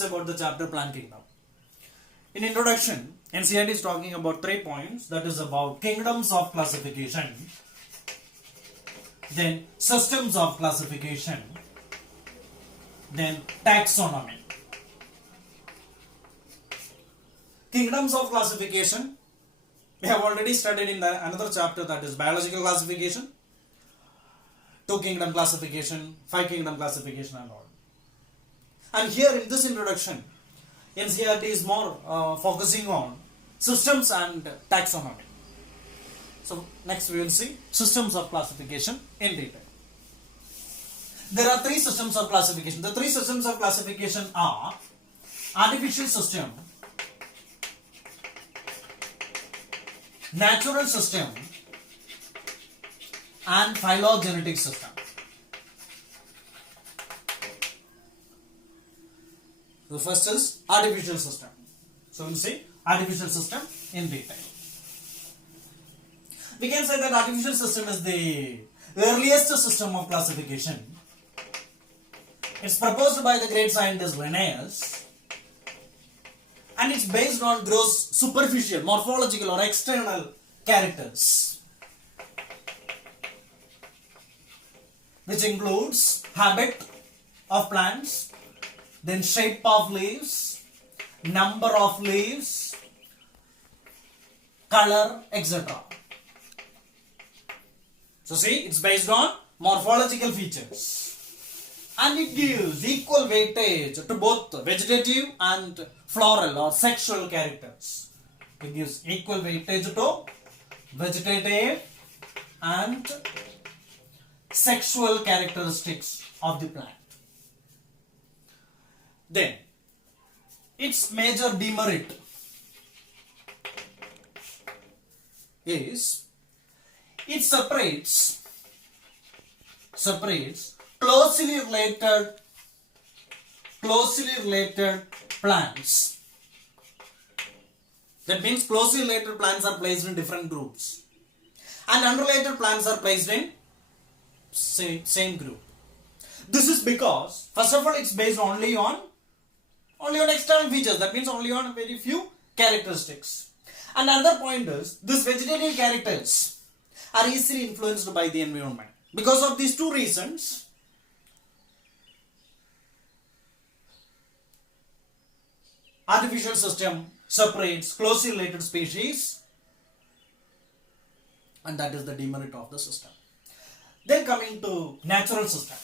is about the chapter Plant Kingdom. In introduction, NCERT is talking about 3 points, that is about kingdoms of classification, then systems of classification, then taxonomy. Kingdoms of classification, we have already studied in another chapter, that is biological classification, 2 kingdom classification, 5 kingdom classification and all. And here in this introduction, NCERT is more focusing on systems and taxonomy. So next we will see systems of classification in detail. There are 3 systems of classification. The 3 systems of classification are artificial system, natural system, and phylogenetic system. The first is artificial system. So we'll see artificial system in detail. We can say that artificial system is the earliest system of classification. It's proposed by the great scientist Linnaeus, and it's based on gross superficial, morphological or external characters, which includes habit of plants, then shape of leaves, number of leaves, color, etc. So see, it's based on morphological features, and it gives equal weightage to both vegetative and floral or sexual characters. It gives equal weightage to vegetative and sexual characteristics of the plant. Then, its major demerit is it separates closely related plants. That means closely related plants are placed in different groups, and unrelated plants are placed in same group. This is because, first of all, it's based only on external features. That means only on very few characteristics. And another point is, these vegetative characters are easily influenced by the environment. Because of these 2 reasons, artificial system separates closely related species, and that is the demerit of the system. Then coming to natural system.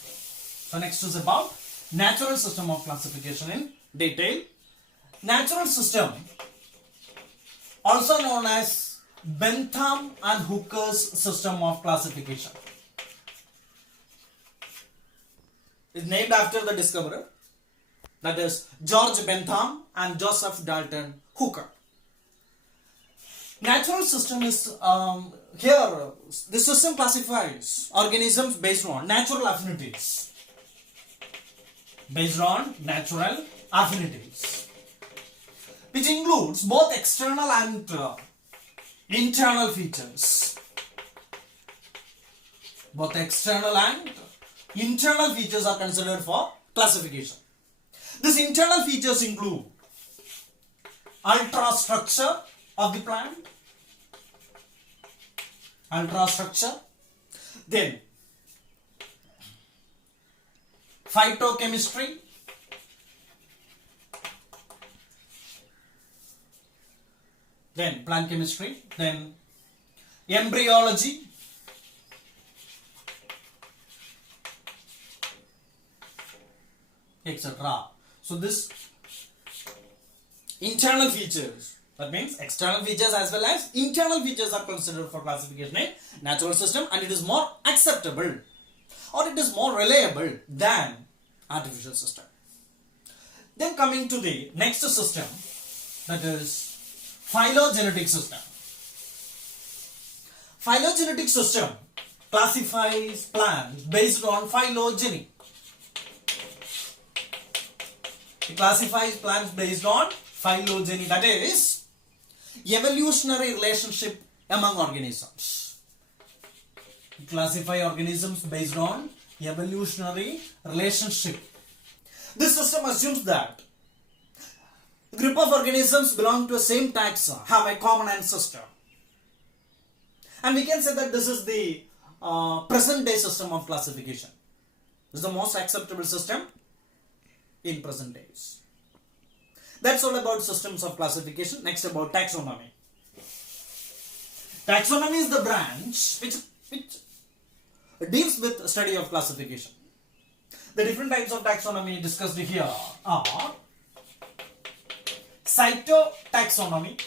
So next is about natural system of classification in detail. Natural system, also known as Bentham and Hooker's system of classification, is named after the discoverer, that is George Bentham and Joseph Dalton Hooker. Natural system is here the system classifies organisms based on natural affinities. Which includes both external and internal features. Both external and internal features are considered for classification. These internal features include ultrastructure of the plant, then phytochemistry, then plant chemistry, then embryology, etc. So this internal features, that means external features as well as internal features, are considered for classification in natural system, and it is more acceptable or it is more reliable than artificial system. Then coming to the next system, that is phylogenetic system. Phylogenetic system classifies plants based on phylogeny. It classifies plants based on phylogeny, that is evolutionary relationship among organisms. It classifies organisms based on evolutionary relationship. This system assumes that Group of organisms belong to the same taxa, have a common ancestor. And we can say that this is the present day system of classification. This is the most acceptable system in present days. That's all about systems of classification. Next, about taxonomy. Taxonomy is the branch which deals with study of classification. The different types of taxonomy discussed here are cytotaxonomy,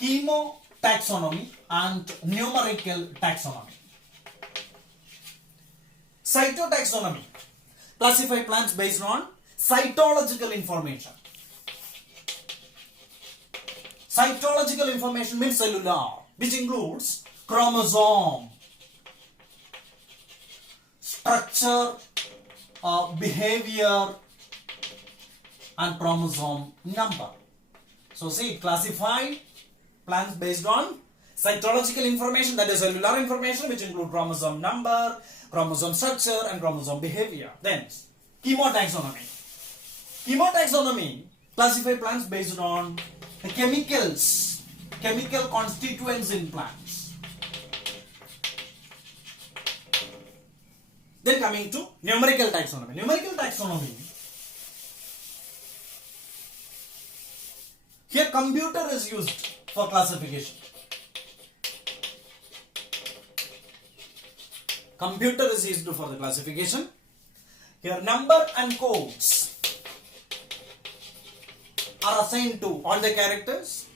chemotaxonomy, and numerical taxonomy. Cytotaxonomy classify plants based on cytological information. Cytological information means cellular, which includes chromosome, structure, behavior, and chromosome number. So see, classify plants based on cytological information, that is cellular information, which include chromosome number, chromosome structure, and chromosome behavior. Then chemotaxonomy. Chemotaxonomy classify plants based on the chemical constituents in plants. Then coming to numerical taxonomy. Numerical taxonomy, here computer is used for classification. Computer is used for the classification. Here number and codes are assigned to all the characters.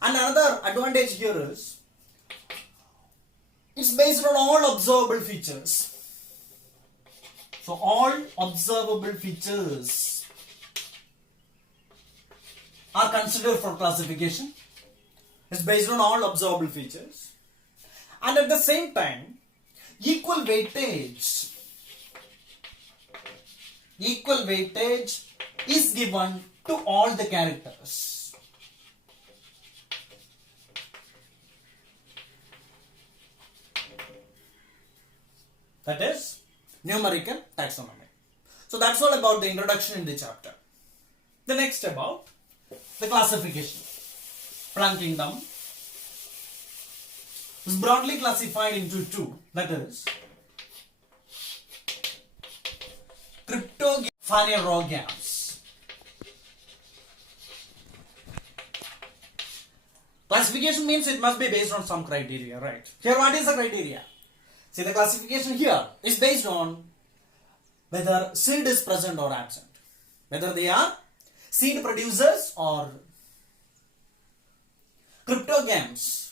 And another advantage here is it's based on all observable features. So all observable features are considered for classification. It's based on all observable features. And at the same time, equal weightage is given to all the characters. That is numerical taxonomy. So that's all about the introduction in the chapter. The next about the classification. Plant kingdom is broadly classified into two, that is cryptogams, phanerogams. Classification means it must be based on some criteria, right? Here, what is the criteria? See, the classification here is based on whether seed is present or absent, whether they are seed producers or cryptogams.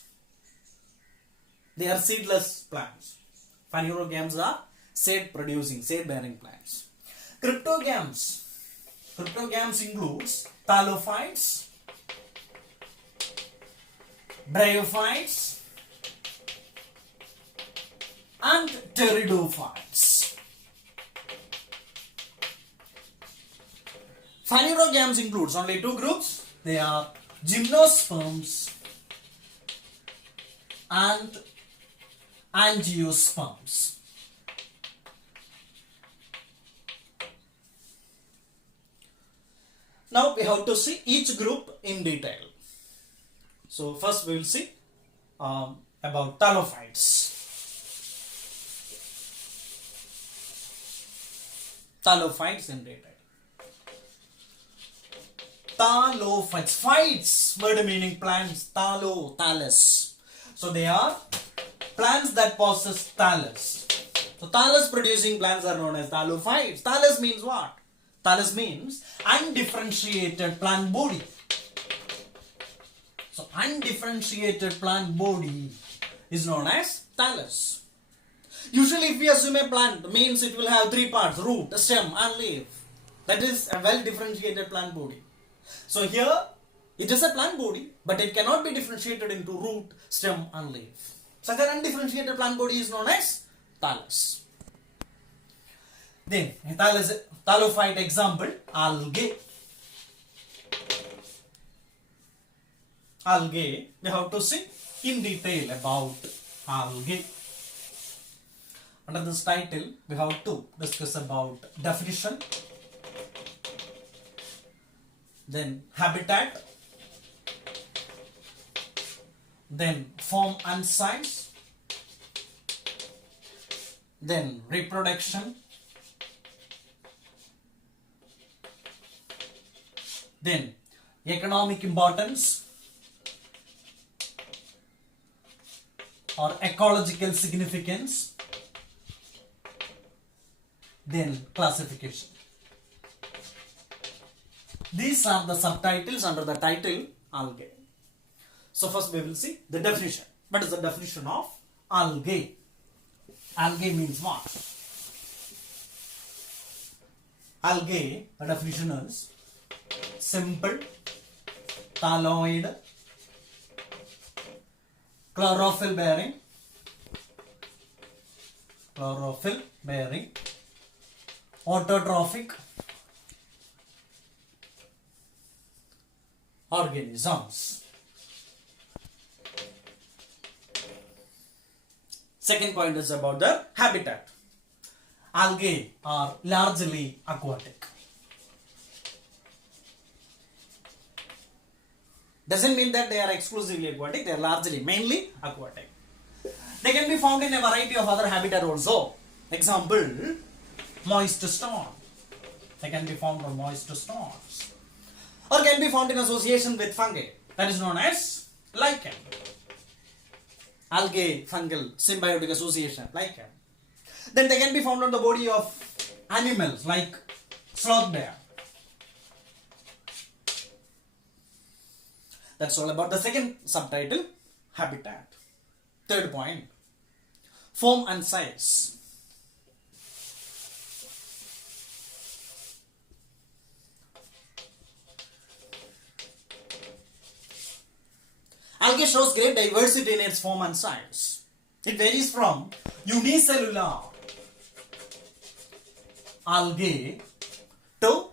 They are seedless plants. Phanerogams are seed producing, seed bearing plants. Cryptogams includes thallophytes, bryophytes, and pteridophytes. Phanerogams includes only two groups. They are gymnosperms and angiosperms. Now we have to see each group in detail. So first we will see about thallophytes. Thallophytes in detail. Thallophytes. Phytes, word meaning plants. Thallus. So they are plants that possess thallus. So thallus producing plants are known as thallophytes. Thallus means what? Thallus means undifferentiated plant body. So undifferentiated plant body is known as thallus. Usually if we assume a plant means it will have three parts: root, stem and leaf. That is a well differentiated plant body. So here it is a plant body, but it cannot be differentiated into root, stem and leaf. Such an undifferentiated plant body is known as thallus. Then a thallophyte example, algae. Algae, we have to see in detail about algae. Under this title, we have to discuss about definition, then habitat, then form and size, then reproduction, then economic importance or ecological significance, then classification. These are the subtitles under the title algae. So first we will see the definition. What is the definition of algae? Algae means what? Algae, the definition is simple, thalloid, chlorophyll bearing, autotrophic organisms. Second point is about the habitat. Algae are largely aquatic. Doesn't mean that they are exclusively aquatic, they are largely, mainly aquatic. They can be found in a variety of other habitat also. Example, moist stone. They can be found on moist stones. Or can be found in association with fungi. That is known as lichen. Algae, fungal, symbiotic association, lichen. Then they can be found on the body of animals like sloth bear. That's all about the second subtitle, habitat. Third point, form and size. Algae shows great diversity in its form and size. It varies from unicellular algae to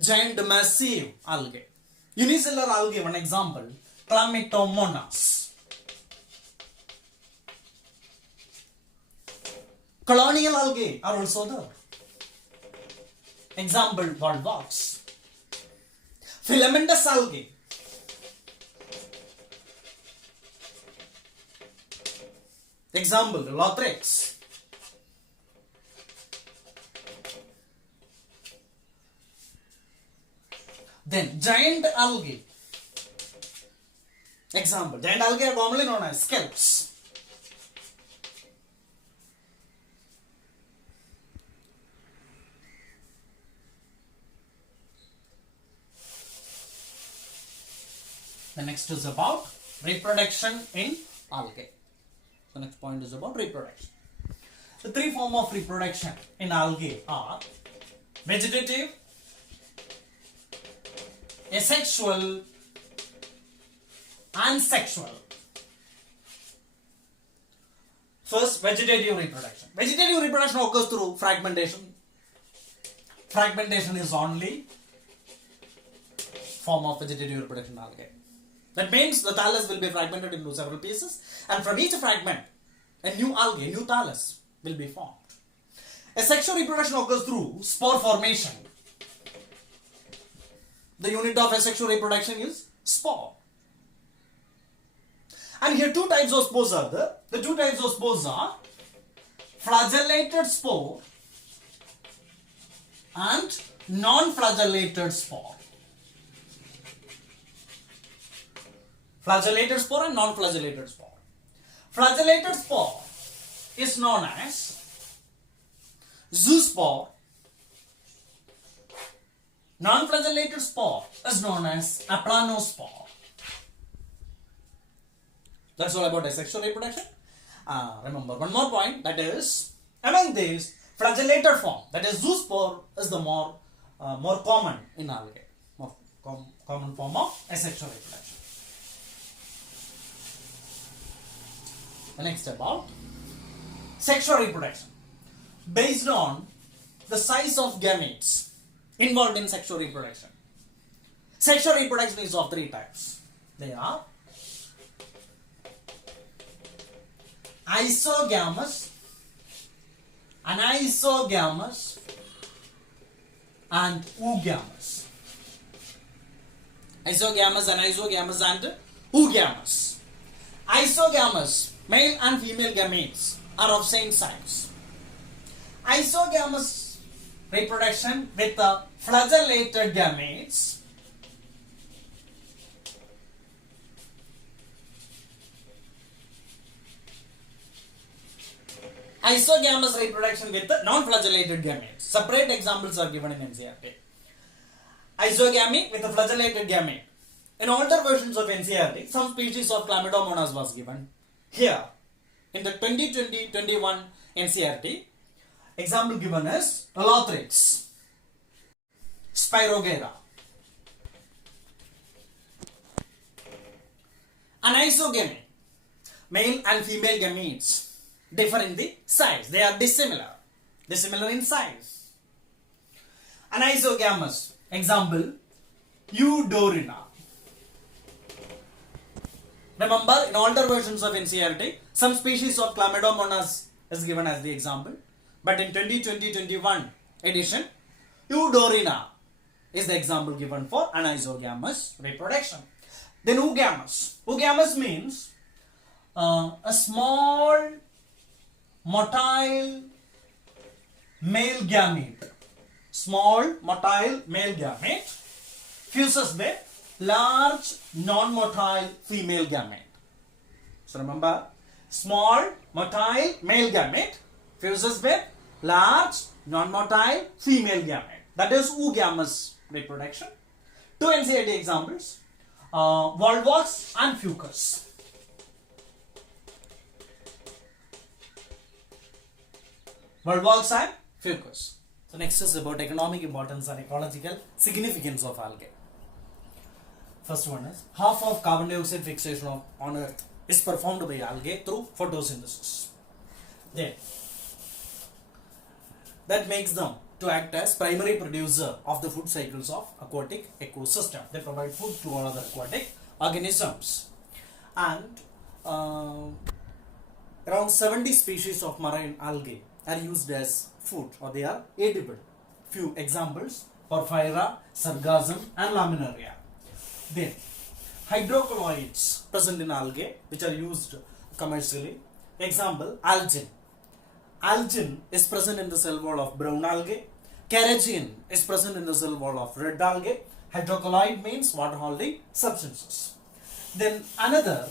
giant massive algae. Unicellular algae, one example, Chlamydomonas. Colonial algae are also there. Example, Volvox. Filamentous algae. Example, Lothrex. Then giant algae. Example, giant algae are commonly known as scalps. The next is about reproduction in algae. The next point is about reproduction. The three forms of reproduction in algae are vegetative, asexual, and sexual. First, vegetative reproduction. Vegetative reproduction occurs through fragmentation. Fragmentation is only form of vegetative reproduction in algae. That means the thallus will be fragmented into several pieces, and from each fragment, a new algae, new thallus will be formed. Asexual reproduction occurs through spore formation. The unit of asexual reproduction is spore. And here two types of spores are there. The two types of spores are flagellated spore and non-flagellated spore. Flagellated spore and non-flagellated spore. Flagellated spore is known as zoospore. Non-flagellated spore is known as aplanospore. That's all about asexual reproduction. Remember one more point, that is among these flagellated form, that is zoospore, is the more common in algae, more common form of asexual reproduction. The next about sexual reproduction. Based on the size of gametes involved in sexual reproduction. Sexual reproduction is of three types. They are isogamous, anisogamous, and oogamous. Isogamous, anisogamous and oogamous. Isogamous, male and female gametes are of same size. Isogamous reproduction with the flagellated gametes isogamous reproduction with the non-flagellated gametes. Separate examples are given in NCERT. Isogamy with the flagellated gamete. In older versions of NCERT, some species of chlamydomonas was given. Here, in the 2020-21 NCERT, example given is Alothrix, Spirogera. Anisogamy, male and female gametes differ in the size. They are dissimilar in size. Anisogamous, example Eudorina. Remember, in older versions of NCERT, some species of chlamydomonas is given as the example. But in 2020-21 edition, Eudorina is the example given for anisogamous reproduction. Then oogamous. Oogamous means a small motile male gamete. Small motile male gamete fuses with large non-motile female gamete. So remember, small motile male gamete fuses with large non-motile female gamete. That is oogamous reproduction. Two NCERT examples, volvox and fucus. Volvox and fucus. So next is about economic importance and ecological significance of algae. First one is, half of carbon dioxide fixation on Earth is performed by algae through photosynthesis. Then, that makes them to act as primary producer of the food cycles of aquatic ecosystem. They provide food to all other aquatic organisms. And around 70 species of marine algae are used as food, or they are edible. Few examples, Porphyra, Sargassum and Laminaria. Then, hydrocolloids present in algae which are used commercially. Example, algin. Algin is present in the cell wall of brown algae. Carrageen is present in the cell wall of red algae. Hydrocolloid means water-holding substances. Then another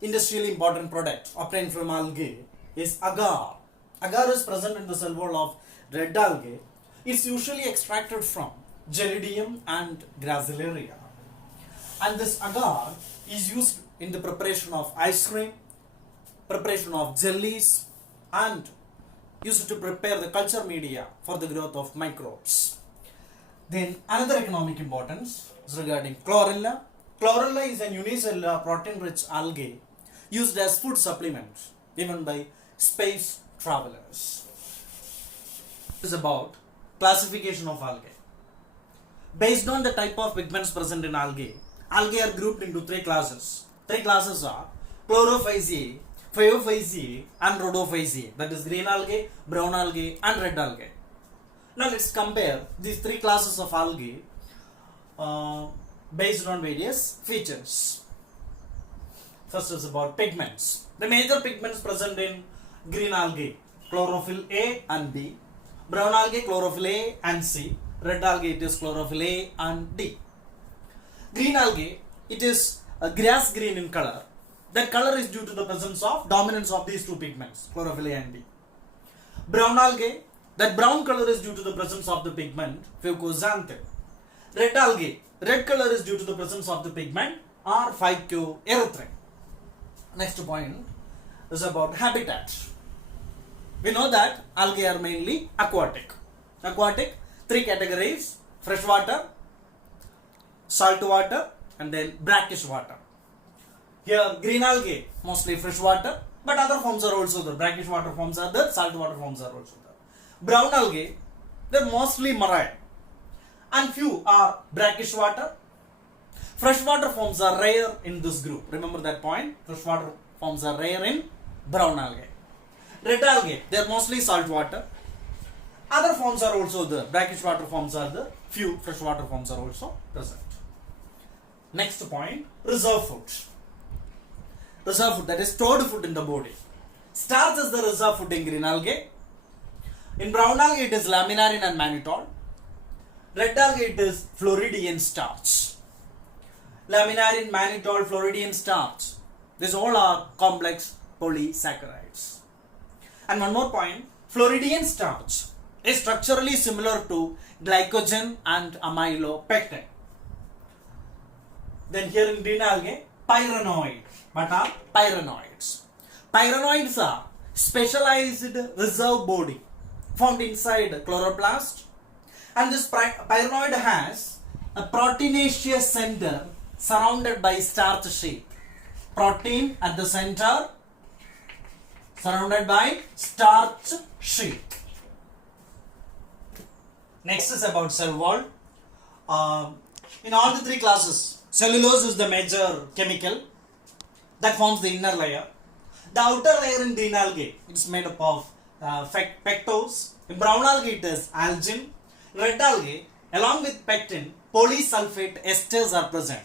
industrially important product obtained from algae is agar. Agar is present in the cell wall of red algae. It's usually extracted from Gelidium and Gracilaria. And this agar is used in the preparation of ice cream, preparation of jellies, and used to prepare the culture media for the growth of microbes. Then another economic importance is regarding chlorella. Chlorella is an unicellular protein-rich algae used as food supplement given by space travelers. This is about classification of algae. Based on the type of pigments present in algae are grouped into three classes. Three classes are Chlorophyceae, Phaeophyceae and Rhodophyceae. That is green algae, brown algae and red algae. Now let's compare these three classes of algae based on various features. First is about pigments. The major pigments present in green algae, chlorophyll A and B. Brown algae, chlorophyll A and C. Red algae, it is chlorophyll A and D. Green algae, it is grass green in color. That color is due to the presence of dominance of these two pigments, chlorophyll A and D. Brown algae, that brown color is due to the presence of the pigment fucoxanthin. Red algae, red color is due to the presence of the pigment R-phycoerythrin. Next point is about habitat. We know that algae are mainly aquatic. Aquatic, three categories: freshwater, saltwater, and then brackish water. Here, green algae, mostly freshwater, but other forms are also there. Brackish water forms are there, saltwater forms are also there. Brown algae, they're mostly marine, and few are brackish water. Freshwater forms are rare in this group. Remember that point. Freshwater forms are rare in brown algae. Red algae, they are mostly saltwater. Other forms are also there. Brackish water forms are there. few freshwater forms are also present. Next point, reserve food. Reserve food, that is stored food in the body. Starch is the reserve food in green algae. In brown algae it is laminarin and mannitol. Red algae it is Floridian starch. Laminarin, mannitol, Floridian starch. These all are complex polysaccharides. And one more point, Floridian starch is structurally similar to glycogen and amylopectin. Then here in green algae, pyrenoid. What are pyrenoids? Pyrenoids are specialized reserve body found inside chloroplast, and this pyrenoid has a proteinaceous center surrounded by starch sheath. Protein at the center surrounded by starch sheath. Next is about cell wall. In all the three classes, cellulose is the major chemical that forms the inner layer. The outer layer in green algae is made up of pectose. In brown algae it is algin. Red algae, along with pectin, polysulfate esters are present.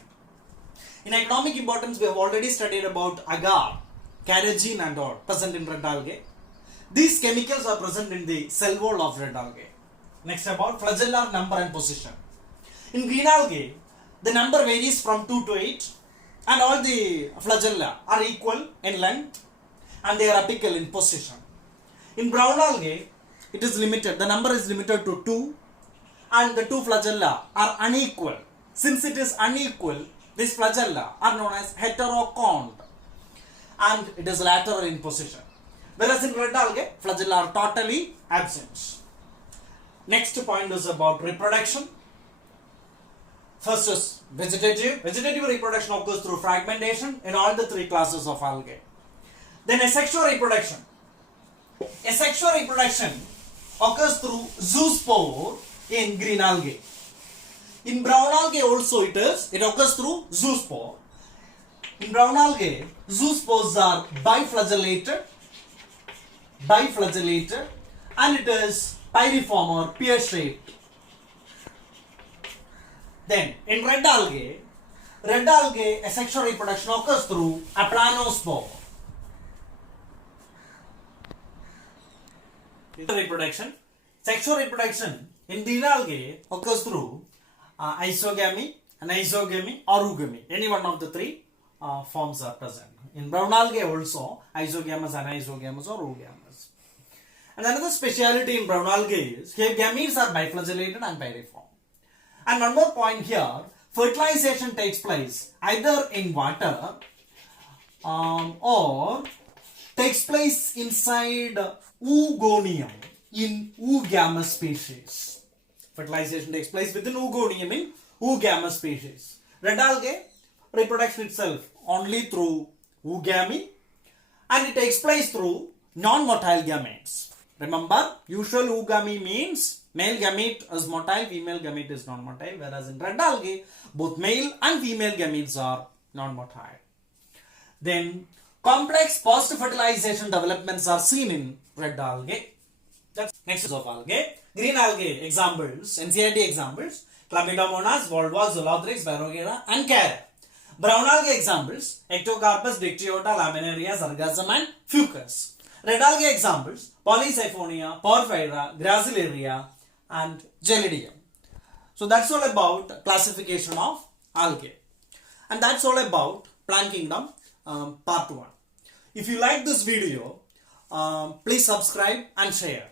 In economic importance, we have already studied about agar, carrageen and all present in red algae. These chemicals are present in the cell wall of red algae. Next about flagellar number and position. In green algae, the number varies from 2 to 8 and all the flagella are equal in length and they are apical in position. In brown algae, it is limited, the number is limited to 2 and the 2 flagella are unequal. Since it is unequal, these flagella are known as heterocont and it is lateral in position. Whereas in red algae, flagella are totally absent. Next point is about reproduction. First is vegetative. Vegetative reproduction occurs through fragmentation in all the three classes of algae. Then asexual reproduction. Asexual reproduction occurs through zoospore in green algae. In brown algae also it occurs through zoospore. In brown algae, zoospores are biflagellated and it is pyriform or pear-shaped. Then in red algae asexual reproduction occurs through aplanospore. Sexual reproduction in green algae occurs through isogamy, anisogamy or oogamy. Any one of the three forms are present. In brown algae also isogamous, anisogamous or oogamous. And another speciality in brown algae is here gametes are biflagellated and pyriform. And one more point here, fertilization takes place either in water or takes place inside oogonium in oogamous species. Fertilization takes place within oogonium in oogamous species. Red algae, reproduction itself only through oogamy and it takes place through non-motile gametes. Remember, usual oogamy means male gamete is motile, female gamete is non-motile, whereas in red algae, both male and female gametes are non-motile. Then, complex post-fertilization developments are seen in red algae. That's next is of algae. Green algae examples, NCERT examples, Chlamydomonas, Volva, Zolothrix, Barogera and Cara. Brown algae examples, Ectocarpus, Dictyota, Laminaria, Sargassum and Fucus. Red algae examples, Polysiphonia, Porphyra, Gracilaria and Gelidium. So that's all about classification of algae. And that's all about plant kingdom part 1. If you like this video, please subscribe and share.